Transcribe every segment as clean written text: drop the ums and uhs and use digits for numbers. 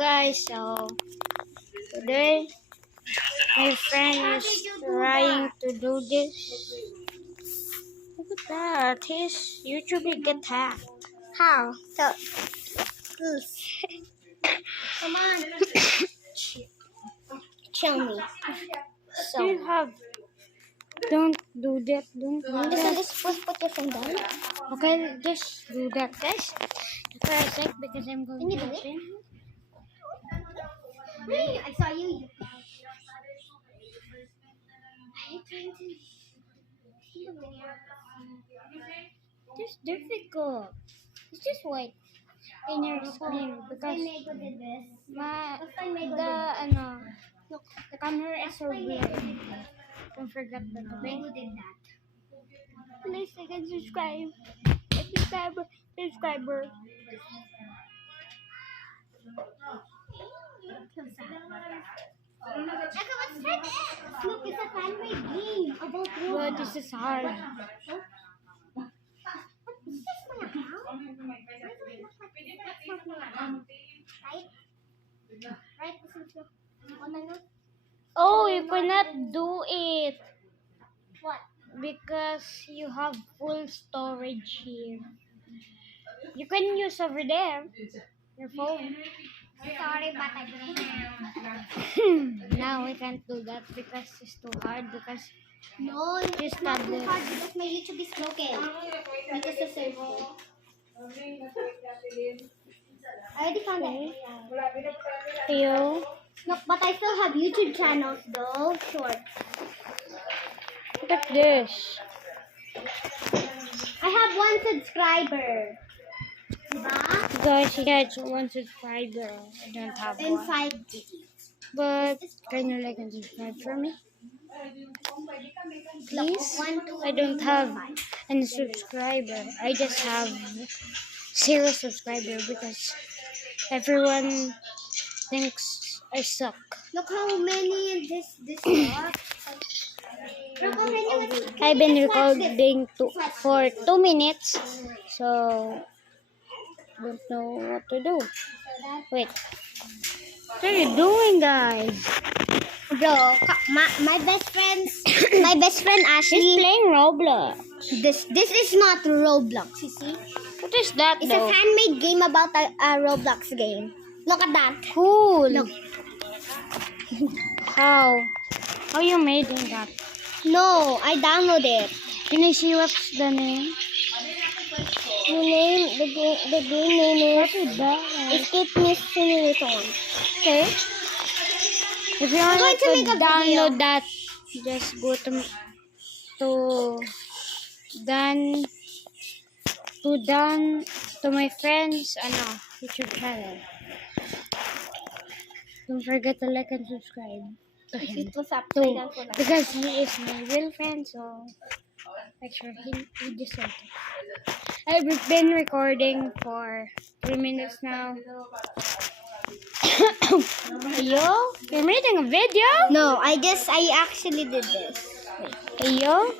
guys, so today my friend is trying to do this. Look at that, his YouTube will get hacked. How? So, come on. Show me. Do you have? Don't do that. Don't do that. Just put your phone down. Okay, just do that, guys. For a sec, because I'm going Can you to do it? open. Hey, I saw you. Are you trying to? It's difficult. It's just wait in your screen because Mego did this. the camera is so blurry. Don't forget that. Okay? Mego did that. Please like and subscribe. Subscriber. What's this? Look, it's a fan-made game about But Roblox. this is hard. Is this my account? That's not my account. Right? Right? Oh, you cannot do it What? because you have full storage here. You can use over there your phone. Sorry, but I don't have. Now we can't do that because it's too hard because No, Just it's not too tablet. hard because my YouTube is broken. Because the server. I already found it. you Look, but I still have YouTube channels though. Short. look at this. I have 1 subscriber. Diba? Guys, you got 1 subscriber. I don't have And one. 5 digits. But can you like and subscribe for me? Please? I don't have any subscriber. I just have 0 subscriber because everyone thinks I suck. Look how many this are. Look how many. I've been recording for 2 minutes, so don't know what to do. Wait, what are you doing, guys? Bro, my best friend He's Ashley. playing Roblox. This is not Roblox, you see? What is that It's a though? fan-made game about a Roblox game. Look at that. Cool. Look. How you made that? No, I downloaded it. Can I see what's the name? The game name What is is that? Escape Miss Simulator. Okay. If you want going to make to a download video. that, just go to my friend's YouTube channel. Don't forget to like and subscribe to If him it was upside too, down for that. because he is my real friend. So make sure he deserves it. I've been recording for 3 minutes now. You're making a video? No, I actually did this. Yo,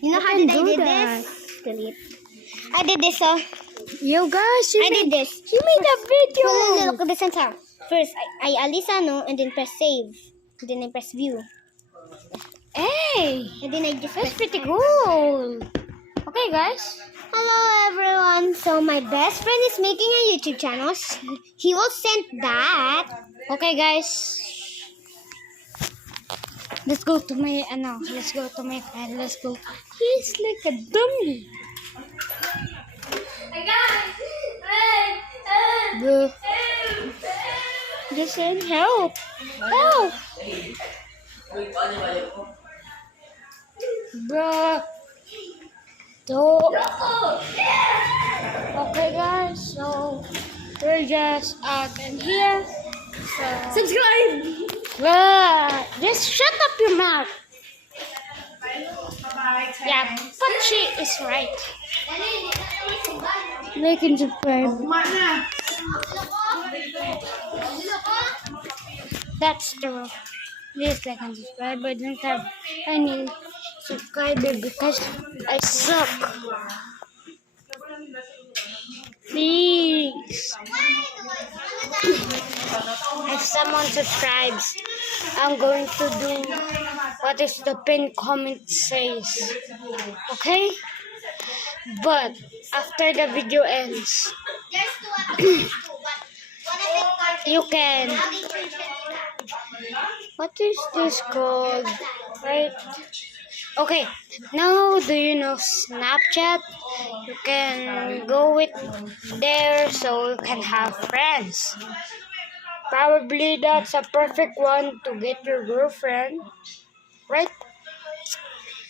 You know You how can did I do did that. this? Delete. I did this. yo guys, I did this. You made a video. No, look, listen to first, I Alisano, and then press save. And then I press view. Hey, And then I just that's press pretty cool. Okay, guys. Hello everyone. So my best friend is making a YouTube channel. He will send that. Okay, guys. Let's go to my friend. Let's go. He's like a dummy. Bro. Just send help. Help. Bro. Okay, guys. So we're just out in here. So Subscribe. just shut up your mouth. Yeah, but she is right. Like and subscribe. That's true. Please like and subscribe. I don't have any subscriber because I suck. Please. someone subscribes, I'm going to do what is the pinned comment says. Okay? But after the video ends, you can. What is this called? Right? Okay. Now, do you know Snapchat? You can go with there so you can have friends. Probably that's a perfect one to get your girlfriend, right?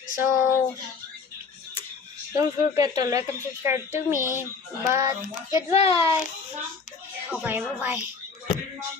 So, don't forget to like and subscribe to me. But, goodbye. Okay, bye-bye.